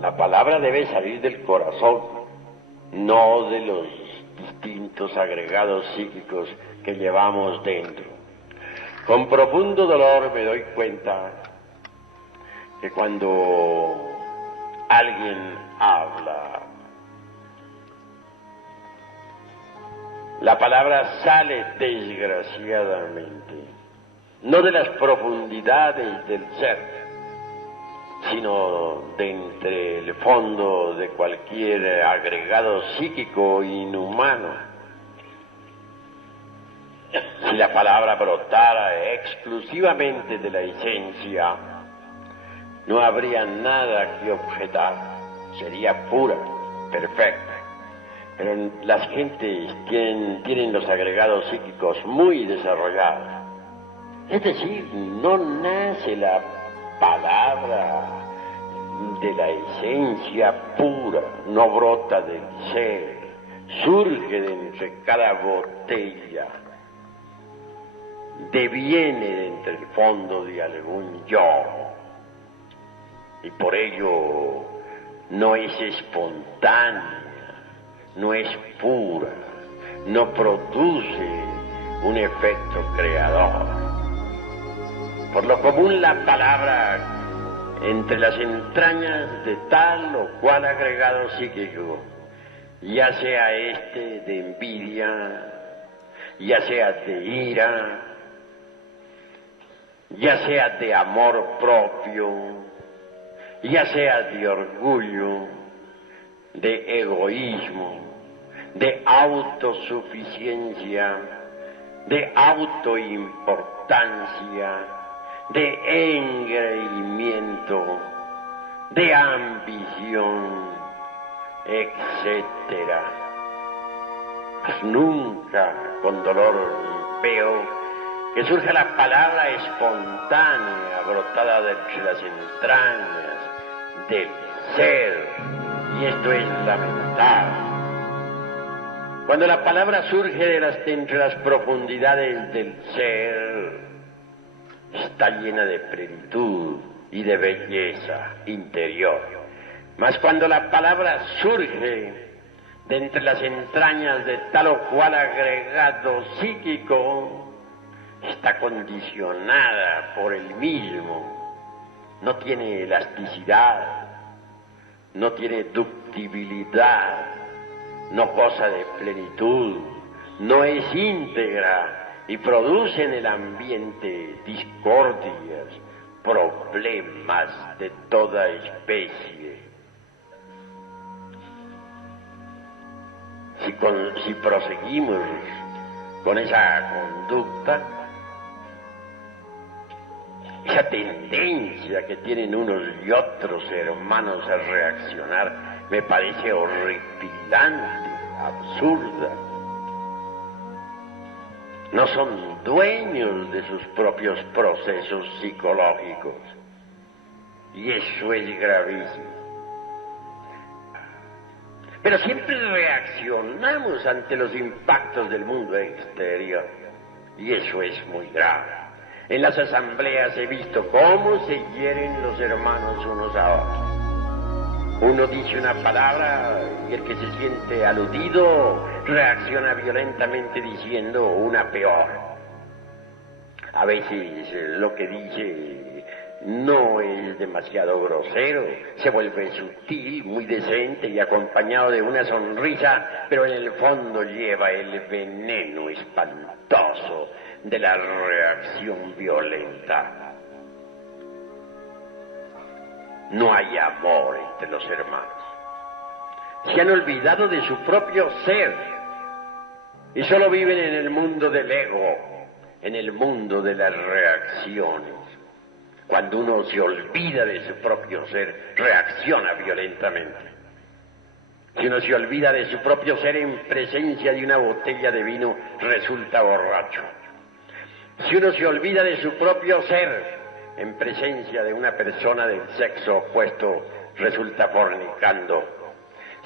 La palabra debe salir del corazón, no de los distintos agregados psíquicos que llevamos dentro. Con profundo dolor me doy cuenta que cuando alguien habla, la palabra sale desgraciadamente, no de las profundidades del ser, sino de entre el fondo de cualquier agregado psíquico inhumano. Si la palabra brotara exclusivamente de la esencia, no habría nada que objetar, sería pura, perfecta. Pero las gentes tienen los agregados psíquicos muy desarrollados. Es decir, no nace la palabra de la esencia pura, no brota del ser, surge de entre cada botella, deviene de entre el fondo de algún yo, y por ello no es espontánea, no es pura, no produce un efecto creador. Por lo común la palabra entre las entrañas de tal o cual agregado psíquico, ya sea este de envidia, ya sea de ira, ya sea de amor propio, ya sea de orgullo, de egoísmo, de autosuficiencia, de autoimportancia, de engreimiento, de ambición, etcétera. Pues nunca con dolor veo que surja la palabra espontánea, brotada de las entrañas del ser, y esto es lamentable. Cuando la palabra surge de entre las profundidades del ser, está llena de plenitud y de belleza interior. Mas cuando la palabra surge de entre las entrañas de tal o cual agregado psíquico, está condicionada por el mismo, no tiene elasticidad, no tiene ductibilidad, no goza de plenitud, no es íntegra y produce en el ambiente discordias, problemas de toda especie. Si proseguimos con esa conducta, esa tendencia que tienen unos y otros hermanos a reaccionar me parece horripilante, absurda. No son dueños de sus propios procesos psicológicos, y eso es gravísimo. Pero siempre reaccionamos ante los impactos del mundo exterior, y eso es muy grave. En las asambleas he visto cómo se hieren los hermanos unos a otros. Uno dice una palabra y el que se siente aludido reacciona violentamente diciendo una peor. A veces lo que dice no es demasiado grosero, se vuelve sutil, muy decente y acompañado de una sonrisa, pero en el fondo lleva el veneno espantoso de la reacción violenta. No hay amor entre los hermanos. Se han olvidado de su propio ser y solo viven en el mundo del ego, en el mundo de las reacciones. Cuando uno se olvida de su propio ser, reacciona violentamente. Si uno se olvida de su propio ser en presencia de una botella de vino, resulta borracho. Si uno se olvida de su propio ser en presencia de una persona del sexo opuesto, resulta fornicando.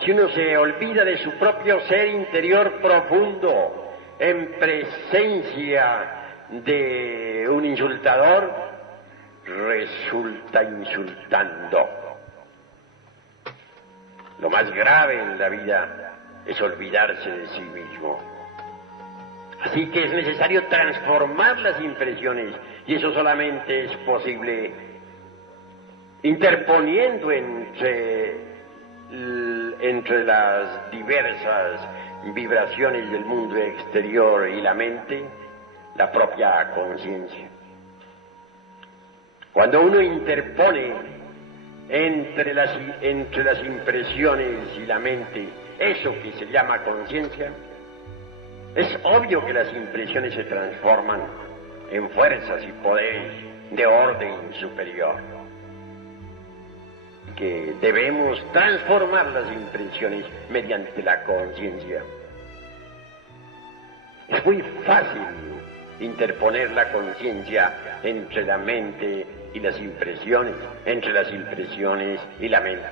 Si uno se olvida de su propio ser interior profundo en presencia de un insultador, resulta insultando. Lo más grave en la vida es olvidarse de sí mismo. Así que es necesario transformar las impresiones, y eso solamente es posible interponiendo entre las diversas vibraciones del mundo exterior y la mente, la propia conciencia. Cuando uno interpone entre las impresiones y la mente eso que se llama conciencia, es obvio que las impresiones se transforman en fuerzas y poderes de orden superior, que debemos transformar las impresiones mediante la conciencia. Es muy fácil interponer la conciencia entre la mente y las impresiones, entre las impresiones y la mente.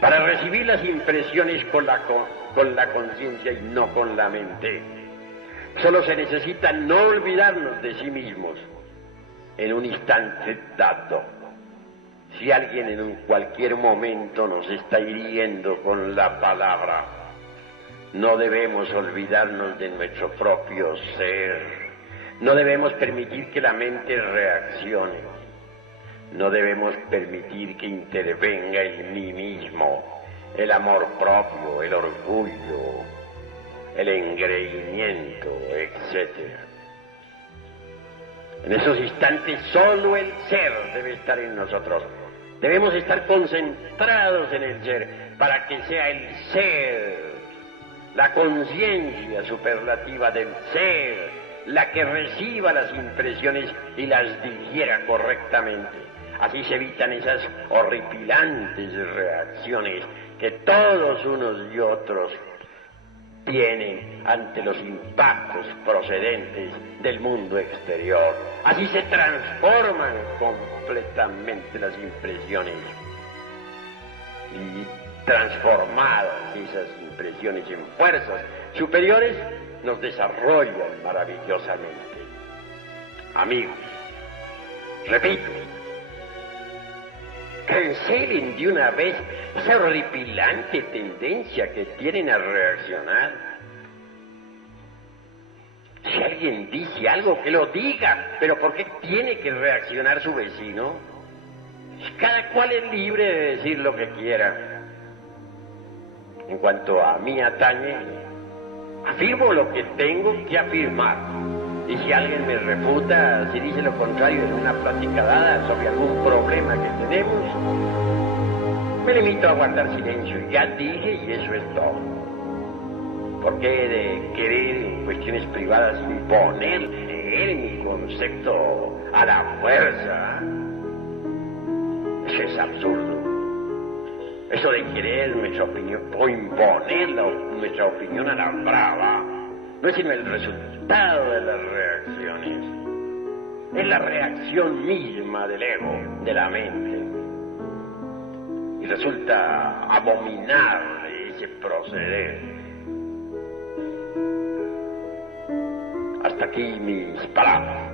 Para recibir las impresiones con la conciencia y no con la mente, solo se necesita no olvidarnos de sí mismos en un instante dado. Si alguien en cualquier momento nos está hiriendo con la palabra, no debemos olvidarnos de nuestro propio ser. No debemos permitir que la mente reaccione. No debemos permitir que intervenga el mí mismo, el amor propio, el orgullo, el engreimiento, etc. En esos instantes solo el ser debe estar en nosotros. Debemos estar concentrados en el ser para que sea el ser, la conciencia superlativa del ser, la que reciba las impresiones y las digiera correctamente. Así se evitan esas horripilantes reacciones que todos unos y otros tienen ante los impactos procedentes del mundo exterior. Así se transforman completamente las impresiones, y transformadas esas impresiones en fuerzas superiores nos desarrollan maravillosamente. Amigos, repito, cancelen de una vez esa horripilante tendencia que tienen a reaccionar. Si alguien dice algo, que lo diga, pero ¿por qué tiene que reaccionar su vecino? Cada cual es libre de decir lo que quiera. En cuanto a mí atañe, afirmo lo que tengo que afirmar. Y si alguien me refuta, si dice lo contrario en una plática dada sobre algún problema que tenemos, me limito a guardar silencio. Ya dije y eso es todo. ¿Por qué de querer en cuestiones privadas imponerle mi concepto a la fuerza? Eso es absurdo. Eso de querer nuestra opinión o imponer nuestra opinión a la brava no es sino el resultado de las reacciones. Es la reacción misma del ego, de la mente. Y resulta abominable ese proceder. Hasta aquí mis palabras.